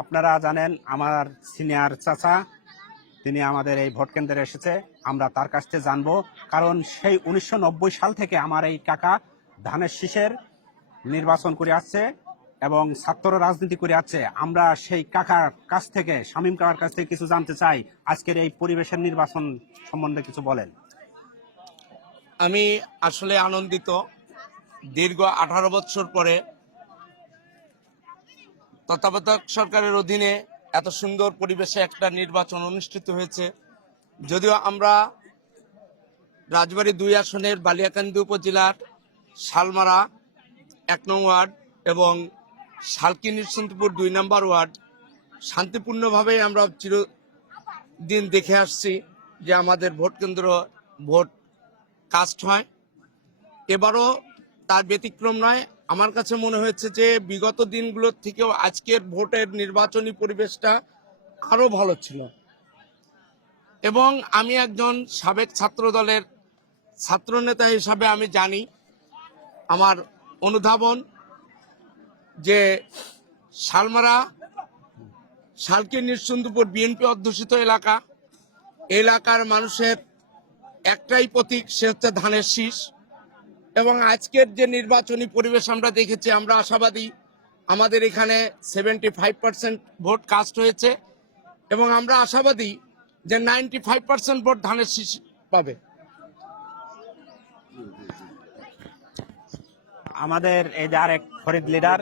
আপনারা জানেন আমার সিনিয়র চাচা তিনি আমাদের এই ভোট কেন্দ্রে এসেছে, আমরা তার কাছ থেকে জানবো। কারণ সেই 1990 সাল থেকে আমার এই কাকা ধানের শীষের নির্বাচন করে আসছে এবং ছাত্র রাজনীতি করে আসছে। আমরা সেই কাকার কাছ থেকে, শামীম কাকার কাছ থেকে কিছু জানতে চাই। আজকের এই পরিবেশের নির্বাচন সম্বন্ধে কিছু বলেন। আমি আসলে আনন্দিত। দীর্ঘ 18 বছর পরে তত্ত্বাবধায়ক সরকারের অধীনে এত সুন্দর পরিবেশে একটা নির্বাচন অনুষ্ঠিত হয়েছে। যদিও আমরা রাজবাড়ী 2 আসনের বালিয়াকান্দি উপজেলার শালমারা 1 নং ওয়ার্ড এবং শালকি নিঃসন্তপুর 2 নম্বর ওয়ার্ড শান্তিপূর্ণভাবে আমরা চিরদিন দেখে আসছি যে আমাদের ভোট কেন্দ্র ভোট কাস্ট হয়। এবারও তার ব্যতিক্রম নয়। আমার কাছে মনে হয়েছে যে বিগত দিনগুলোর থেকেও আজকের ভোটের নির্বাচনী পরিবেশটা আরো ভালো ছিল। এবং আমি একজন সাবেক ছাত্র দলের ছাত্রনেতা হিসাবে আমি জানি, আমার অনুধাবন যে শালমারা শালকি নিঃসন্তপুর বিএনপি অধ্যুষিত এলাকার মানুষের একটাই প্রতীক, সে হচ্ছে ধানের শীষ। এবং আজকের যে নির্বাচনী পরিবেশ আমরা দেখেছি, আমরা আশাবাদী আমাদের এখানে 75% ভোট কাস্ট হয়েছে এবং আমরা আশাবাদী যে 95% ভোট ধানের শীষ পাবে। আমাদের এই যে আরেক ফরিদ লিডার